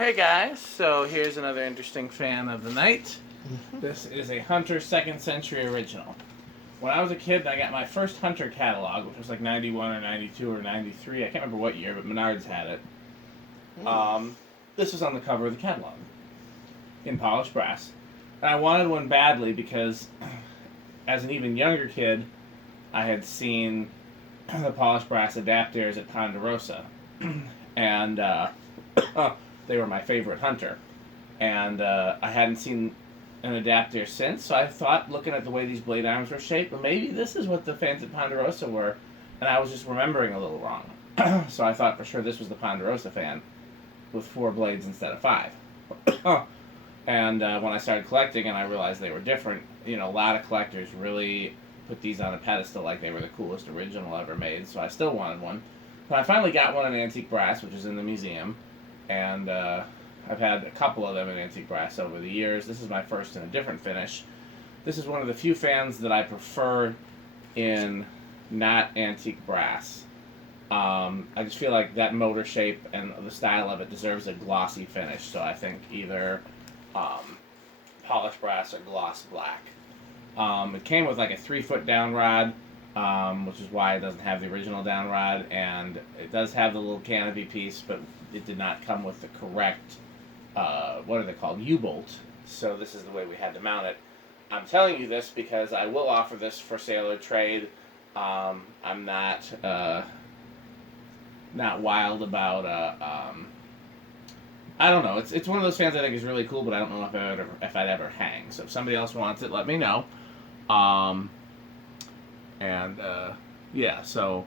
Hey guys, so here's another interesting fan of the night. This is a Hunter 2nd Century original. When I was a kid, I got my first Hunter catalog, which was like 91 or 92 or 93. I can't remember what year, but Menards had it. This was on the cover of the catalog in polished brass. And I wanted one badly because as an even younger kid, I had seen the polished brass adapters at Ponderosa. And they were my favorite Hunter. And I hadn't seen an adapter since, so I thought, looking at the way these blade arms were shaped, well, maybe this is what the fans at Ponderosa were, and I was just remembering a little wrong. So I thought for sure this was the Ponderosa fan with 4 blades instead of 5. And when I started collecting and I realized they were different, a lot of collectors really put these on a pedestal like they were the coolest original ever made, so I still wanted one. But I finally got one in antique brass, which is in the museum, and I've had a couple of them in antique brass over the years. This is my first in a different finish. This is one of the few fans that I prefer in not antique brass. I just feel like that motor shape and the style of it deserves a glossy finish, so I think either polished brass or gloss black. It came with like a 3-foot down rod, which is why it doesn't have the original down rod, and it does have the little canopy piece, but it did not come with the correct, what are they called, U-bolt. So this is the way we had to mount it. I'm telling you this because I will offer this for sale or trade. I'm not wild about, I don't know. It's one of those fans I think is really cool, but I don't know if I'd ever hang. So if somebody else wants it, let me know. Yeah, so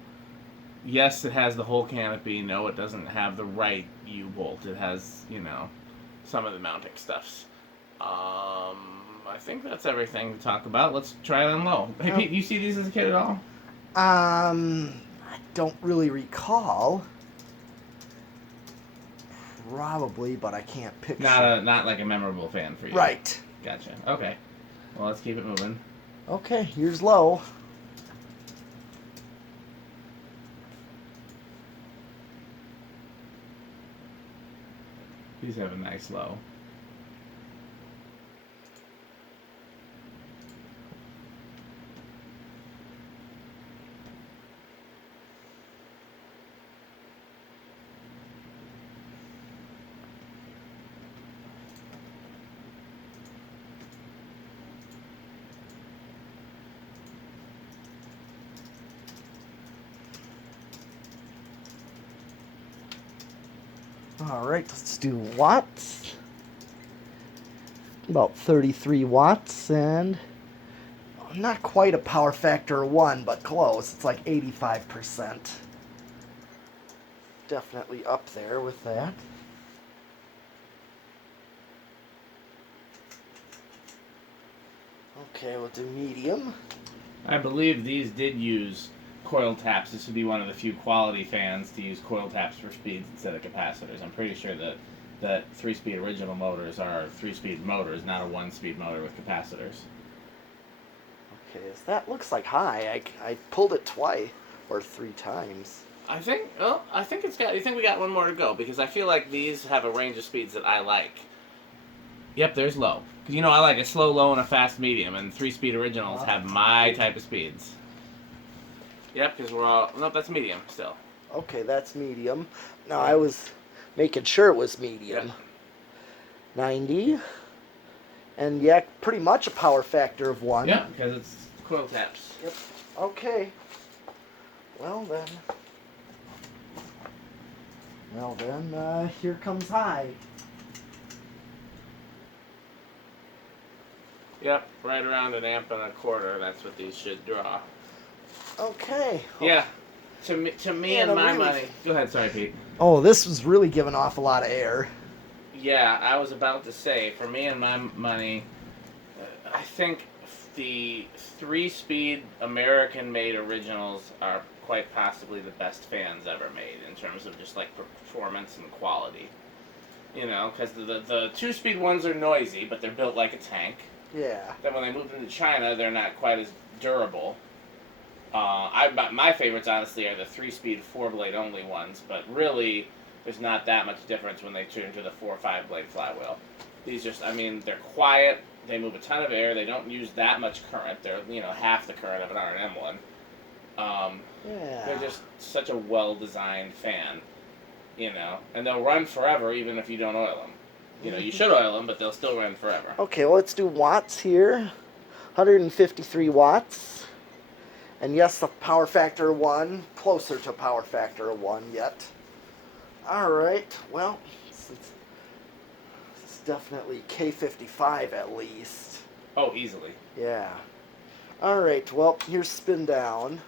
yes, it has the whole canopy. No, it doesn't have the right U-bolt. It has, some of the mounting stuffs. I think that's everything to talk about. Let's try it on low. Hey, Pete, you see these as a kid at all? I don't really recall. Probably, but I can't picture. Not like a memorable fan for you. Right. Gotcha. Okay. Well, let's keep it moving. Okay, here's low. These have a nice low. All right, let's do watts. About 33 watts, and not quite a power factor 1, but close. It's like 85%. Definitely up there with that. Okay, we'll do medium. I believe these did use coil taps. This would be one of the few quality fans to use coil taps for speeds instead of capacitors. I'm pretty sure that 3-speed original motors are 3-speed motors, not a 1-speed motor with capacitors. Okay, that looks like high. I pulled it twice or 3 times. I think we got one more to go, because I feel like these have a range of speeds that I like. Yep, there's low. Because I like a slow low and a fast medium, and 3-speed originals have my type of speeds. Yep, because we're all... Nope, that's medium still. Okay, that's medium. No, I was making sure it was medium. Yep. 90. And yeah, pretty much a power factor of 1. Yeah, because it's coil taps. Yep. Okay. Well then, here comes high. Yep, right around 1.25 amps. That's what these should draw. Okay. Yeah. To me and my money. Go ahead, sorry, Pete. Oh, this was really giving off a lot of air. Yeah, I was about to say, for me and my money, I think the 3-speed American-made originals are quite possibly the best fans ever made in terms of just like performance and quality. Because the 2-speed ones are noisy, but they're built like a tank. Yeah. Then when they moved into China, they're not quite as durable. My favorites, honestly, are the 3-speed 4-blade only ones, but really, there's not that much difference when they turn to the 4 or 5 blade flywheel. These just, I mean, they're quiet. They move a ton of air. They don't use that much current. They're, half the current of an R&M one. They're just such a well-designed fan, and they'll run forever even if you don't oil them. You should oil them, but they'll still run forever. Okay, well, let's do watts here. 153 watts. And yes, the power factor 1, closer to power factor 1 yet. All right, well, it's definitely K55 at least. Oh, easily. Yeah. All right, well, here's spin down.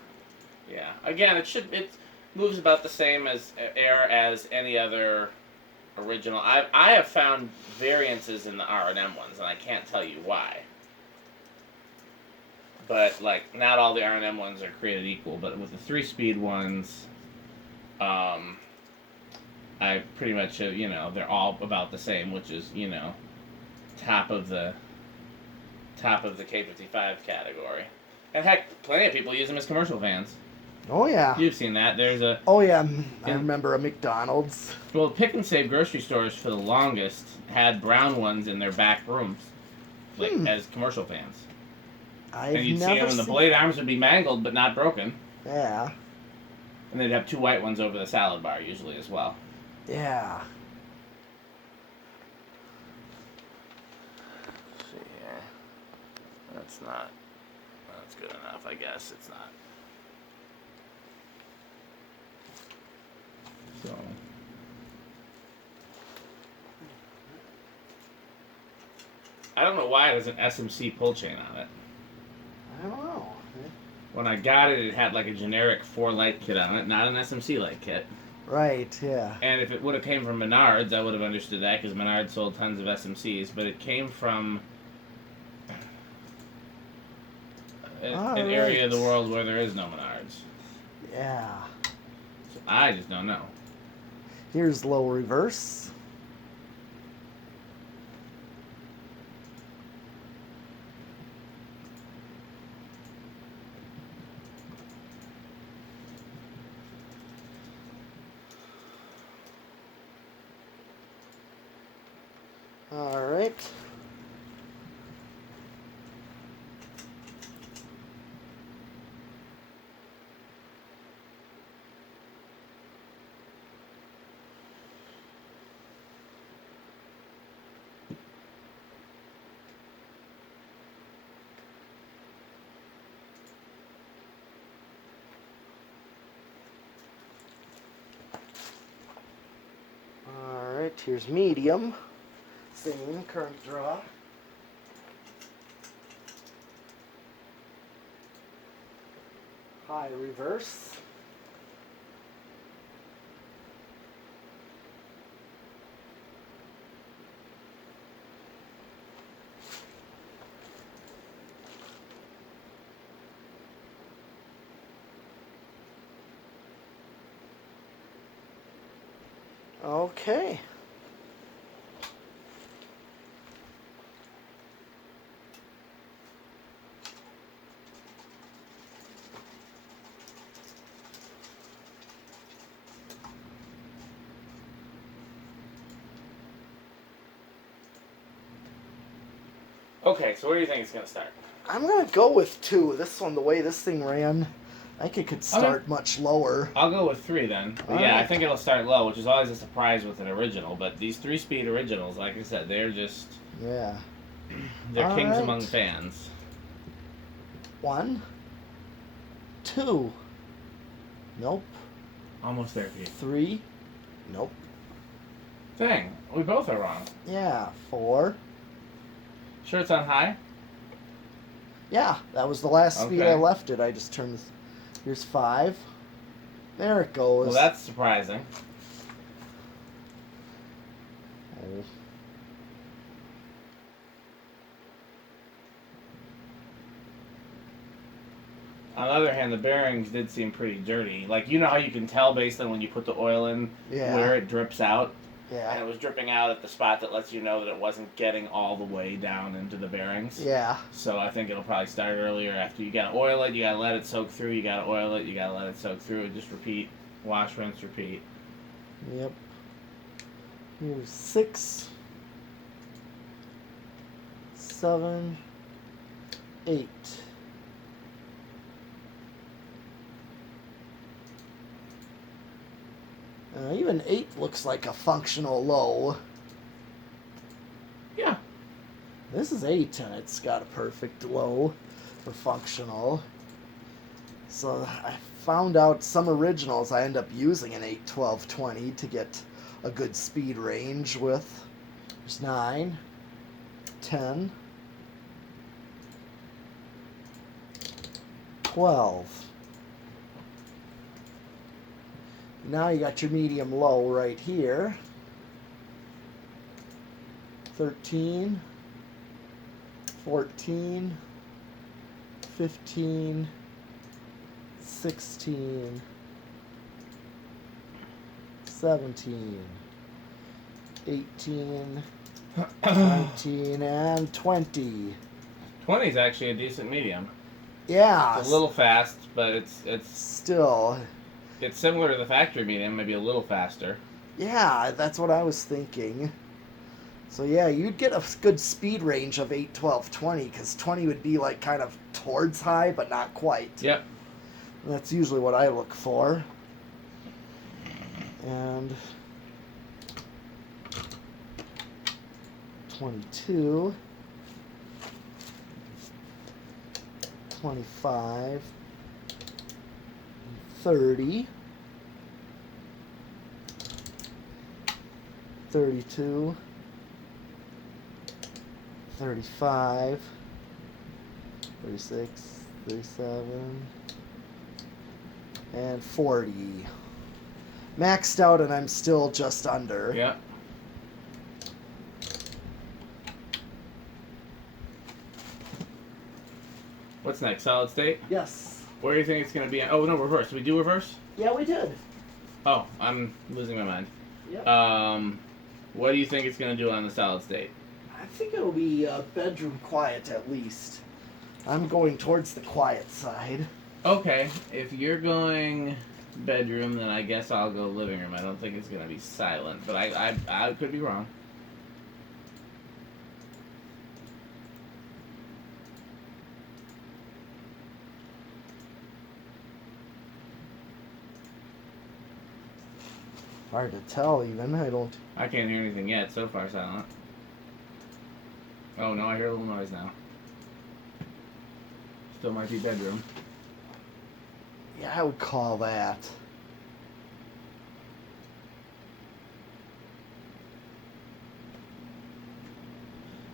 Yeah. Again, it moves about the same as air as any other original. I have found variances in the R&M ones, and I can't tell you why. But not all the R&M ones are created equal. But with the 3-speed ones, I pretty much they're all about the same, which is top of the K55 category. And heck, plenty of people use them as commercial fans. Oh, yeah. You've seen that. There's a... Oh, yeah. I remember a McDonald's. Well, Pick and Save grocery stores for the longest had brown ones in their back rooms, as commercial fans. And you'd see them, and the blade arms would be mangled but not broken. Yeah. And they'd have 2 white ones over the salad bar usually as well. Yeah. Let's see here. That's good enough, I guess. It's not. So. I don't know why it has an SMC pull chain on it. I don't know. When I got it, it had like a generic 4 light kit on it, not an SMC light kit. Right, yeah. And if it would have came from Menards, I would have understood that because Menards sold tons of SMCs, but it came from an area of the world where there is no Menards. Yeah. So I just don't know. Here's low reverse. All right. All right, here's medium. Same current draw. High reverse. Okay. Okay, so where do you think it's going to start? I'm going to go with 2. This one, the way this thing ran, I think it could start much lower. I'll go with 3 then. But yeah, I think it'll start low, which is always a surprise with an original. But these 3-speed originals, like I said, they're just... Yeah. They're kings among fans. 1, 2. Nope. Almost there, Pete. 3. Nope. Dang, we both are wrong. Yeah. 4. Sure it's on high? Yeah, that was the last speed I left it. I just turned this. Here's 5. There it goes. Well, that's surprising. Oh. On the other hand, the bearings did seem pretty dirty. Like, you know how you can tell based on when you put the oil in where it drips out? Yeah. And it was dripping out at the spot that lets you know that it wasn't getting all the way down into the bearings. Yeah. So I think it'll probably start earlier after you gotta oil it, you gotta let it soak through, you gotta oil it, you gotta let it soak through, just repeat, wash, rinse, repeat. Yep. Here's 6, 7, 8. Even 8 looks like a functional low. Yeah. This is 8 and it's got a perfect low for functional. So I found out some originals I end up using an 8, 12, 20 to get a good speed range with. There's 9, 10, 12. Now you got your medium low right here. 13, 14, 15, 16, 17, 18, 19, and 20. 20 is actually a decent medium. Yeah. It's a little fast, but it's still. It's similar to the factory medium, maybe a little faster. Yeah, that's what I was thinking. So yeah, you'd get a good speed range of 8, 12, 20, because 20 would be like kind of towards high, but not quite. Yep. And that's usually what I look for. And 22, 25, 30, 32, 35, 36, 37, and 40. Maxed out and I'm still just under. Yeah. What's next? Solid state? Yes. Where do you think it's going to be? Oh, no, reverse. Did we do reverse? Yeah, we did. Oh, I'm losing my mind. Yep. What do you think it's going to do on the solid state? I think it'll be bedroom quiet at least. I'm going towards the quiet side. Okay, if you're going bedroom, then I guess I'll go living room. I don't think it's going to be silent, but I could be wrong. Hard to tell even. I can't hear anything yet. So far, silent. Oh, no, I hear a little noise now. Still might be bedroom. Yeah, I would call that.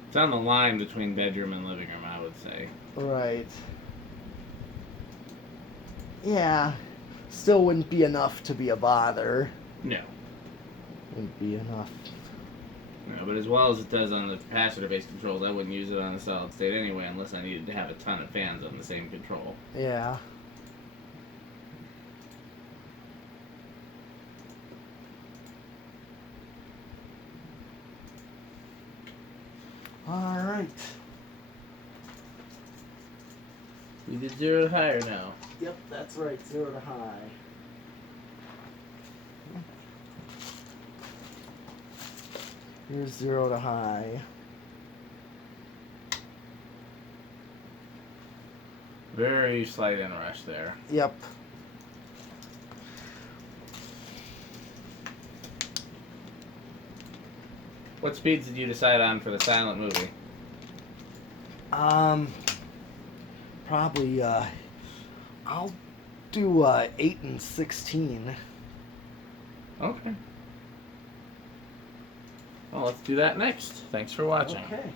It's on the line between bedroom and living room, I would say. Right. Yeah. Still wouldn't be enough to be a bother. No. Wouldn't be enough. No, but as well as it does on the capacitor-based controls, I wouldn't use it on the solid state anyway unless I needed to have a ton of fans on the same control. Yeah. All right. We did 0 to higher now. Yep, that's right. 0 to high. Here's 0 to high. Very slight inrush there. Yep. What speeds did you decide on for the silent movie? Probably, I'll do 8 and 16. Okay. Well, let's do that next. Thanks for watching. Okay.